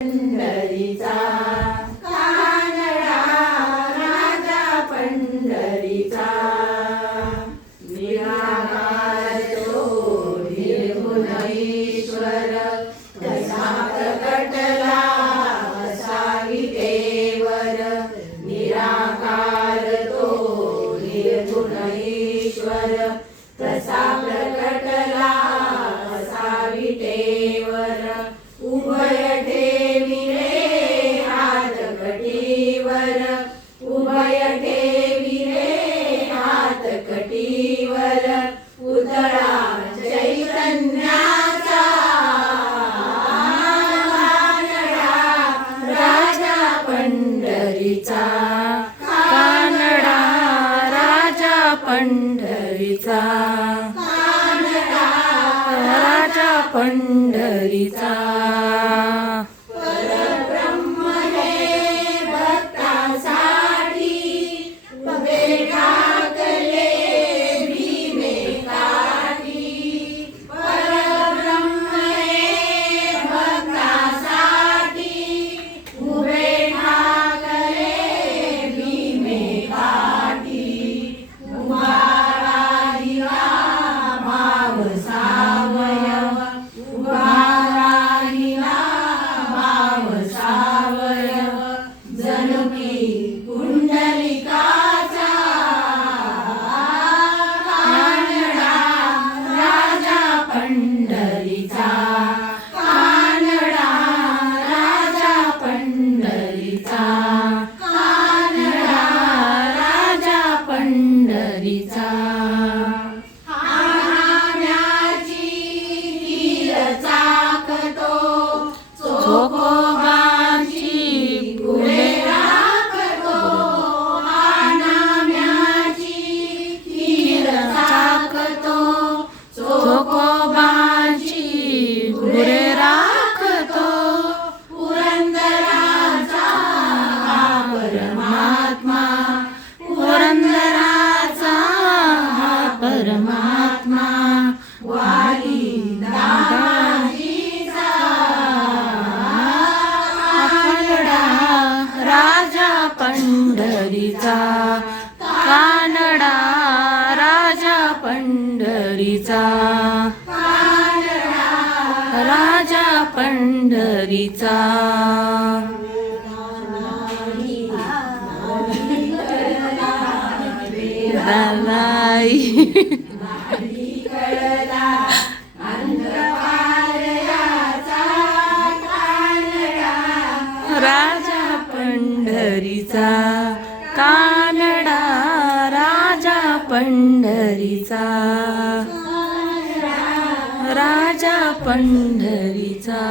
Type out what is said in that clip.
पंढरीचा कानडा राजा पंढरीचा निराकार तो निर्गुण ईश्वर कसा प्रकटला असा विटेवर निराकार तो निर्गुण ईश्वर कसा प्रकटला असा विटेवर उभय उभय ठेवी रे हात कटीवर उतळा चैतन्याचा कानडा राजा पंढरीचा कानडा राजा पंढरीचा कानडा राजा पंढरीचा परमात्मा वाली दादाजीचा कानडा राजा पंढरीचा कानडा राजा पंढरीचा कानडा राजा पंढरीचा राजा पंढरीचा कानडा राजा पंढरीचा राजा पंढरीचा